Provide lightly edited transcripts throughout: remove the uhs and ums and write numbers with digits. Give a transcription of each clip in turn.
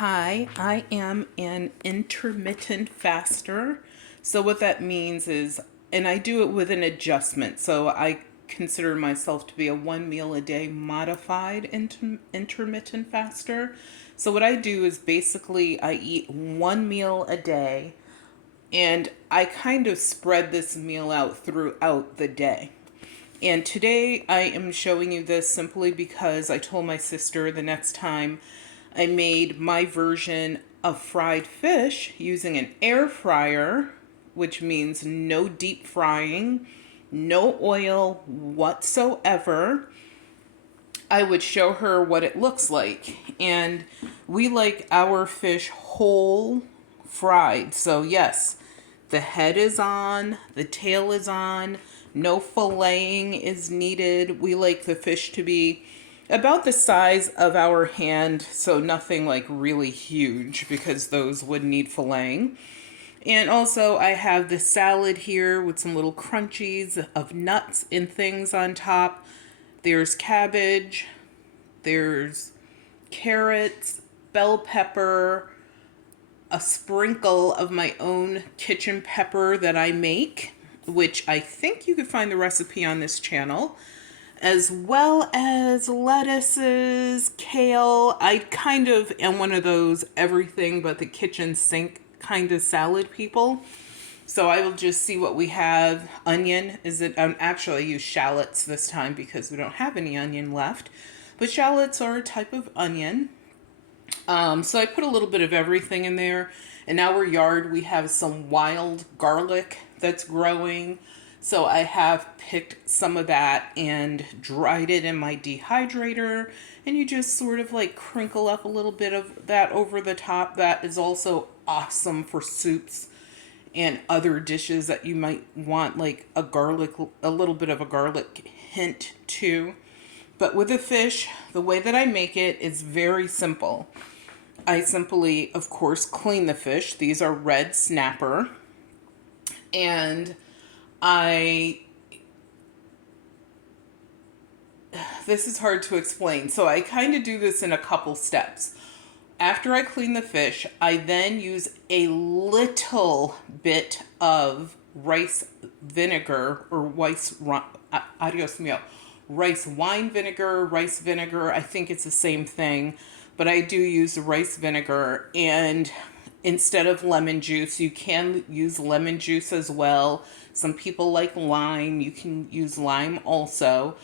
Hi, I am an intermittent faster. So, what that means is, and I do it with an adjustment. So, I consider myself to be a one meal a day modified intermittent faster. So, what I do is basically I eat one meal a day and I kind of spread this meal out throughout the day. And today I am showing you this simply because I told my sister the next time I made my version of fried fish using an air fryer, which means no deep frying, no oil whatsoever. I would show her what it looks like. And we like our fish whole fried. So, yes, the head is on, the tail is on, no filleting is needed. We like the fish to be about the size of our hand, so nothing like really huge because those would need filleting. And also, I have the salad here with some little crunchies of nuts and things on top. There's cabbage, there's carrots, bell pepper, a sprinkle of my own kitchen pepper that I make, which I think you could find the recipe on this channel, as well as lettuces, kale. I kind of am one of those everything but the kitchen sink kind of salad people. So I will just see what we have. Onion, is it? Actually, I use shallots this time because we don't have any onion left. But shallots are a type of onion. So I put a little bit of everything in there. In our yard, we have some wild garlic that's growing. So I have picked some of that and dried it in my dehydrator. And you just sort of like crinkle up a little bit of that over the top. That is also awesome for soups and other dishes that you might want, like a little bit of a garlic hint to. But with the fish, the way that I make it is very simple. I simply, of course, clean the fish. These are red snapper. And I, this is hard to explain. So I kind of do this in a couple steps. After I clean the fish, I then use a little bit of rice vinegar or adios mio, rice wine vinegar, rice vinegar. I think it's the same thing, but I do use rice vinegar. And instead of lemon juice, you can use lemon juice as well. Some people like lime. You can use lime also.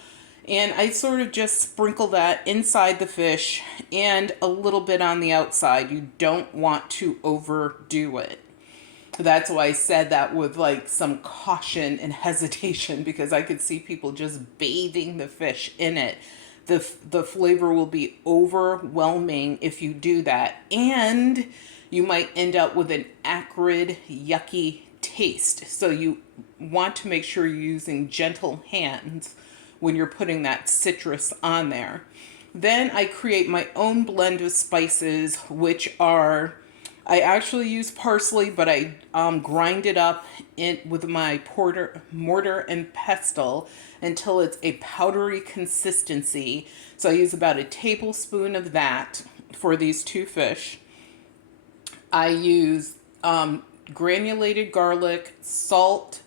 And I sort of just sprinkle that inside the fish and a little bit on the outside. You don't want to overdo it. That's why I said that with like some caution and hesitation, because I could see people just bathing the fish in it. The flavor will be overwhelming if you do that. And you might end up with an acrid, yucky taste. So you want to make sure you're using gentle hands when you're putting that citrus on there. Then I create my own blend of spices, which are, I actually use parsley, but I grind it up with my mortar and pestle until it's a powdery consistency. So I use about a tablespoon of that for these two fish. I use granulated garlic, salt,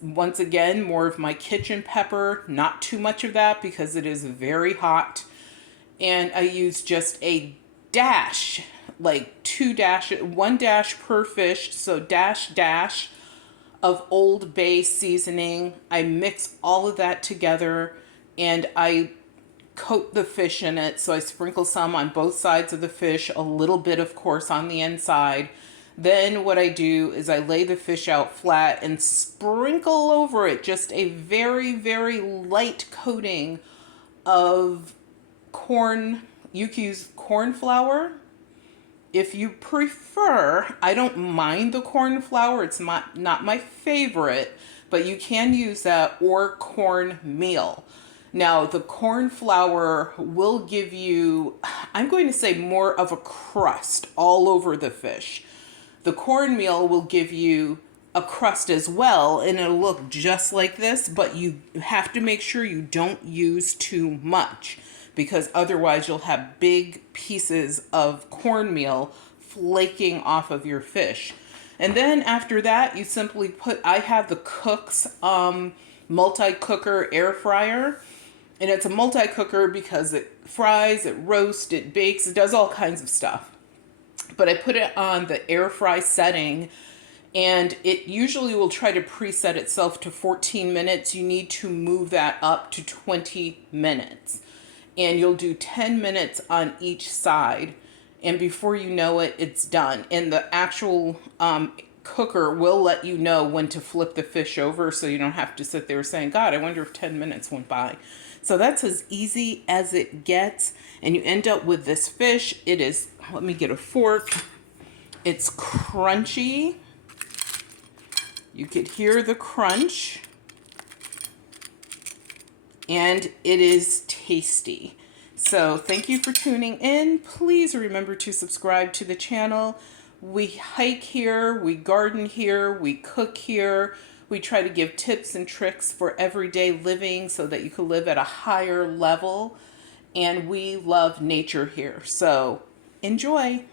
once again, more of my kitchen pepper, not too much of that because it is very hot. And I use just a dash, like one dash per fish. So dash of Old Bay seasoning. I mix all of that together and I coat the fish in it. So I sprinkle some on both sides of the fish, a little bit, of course, on the inside. Then what I do is I lay the fish out flat and sprinkle over it just a very, very light coating of corn. You can use corn flour. If you prefer, I don't mind the corn flour. It's not my favorite, but you can use that, or corn meal. Now, the corn flour will give you, I'm going to say, more of a crust all over the fish. The cornmeal will give you a crust as well, and it'll look just like this, but you have to make sure you don't use too much because otherwise you'll have big pieces of cornmeal flaking off of your fish. And then after that, you simply I have the Cook's multi-cooker air fryer. And it's a multi-cooker because it fries, it roasts, it bakes, it does all kinds of stuff. But I put it on the air fry setting, and it usually will try to preset itself to 14 minutes. You need to move that up to 20 minutes. And you'll do 10 minutes on each side. And before you know it, it's done. And the actual cooker will let you know when to flip the fish over, so you don't have to sit there saying, God, I wonder if 10 minutes went by. So that's as easy as it gets. And you end up with this fish. It is, let me get a fork. It's crunchy. You could hear the crunch. And it is tasty. So thank you for tuning in. Please remember to subscribe to the channel. We hike here, we garden here, we cook here. We try to give tips and tricks for everyday living so that you can live at a higher level. And we love nature here. So enjoy.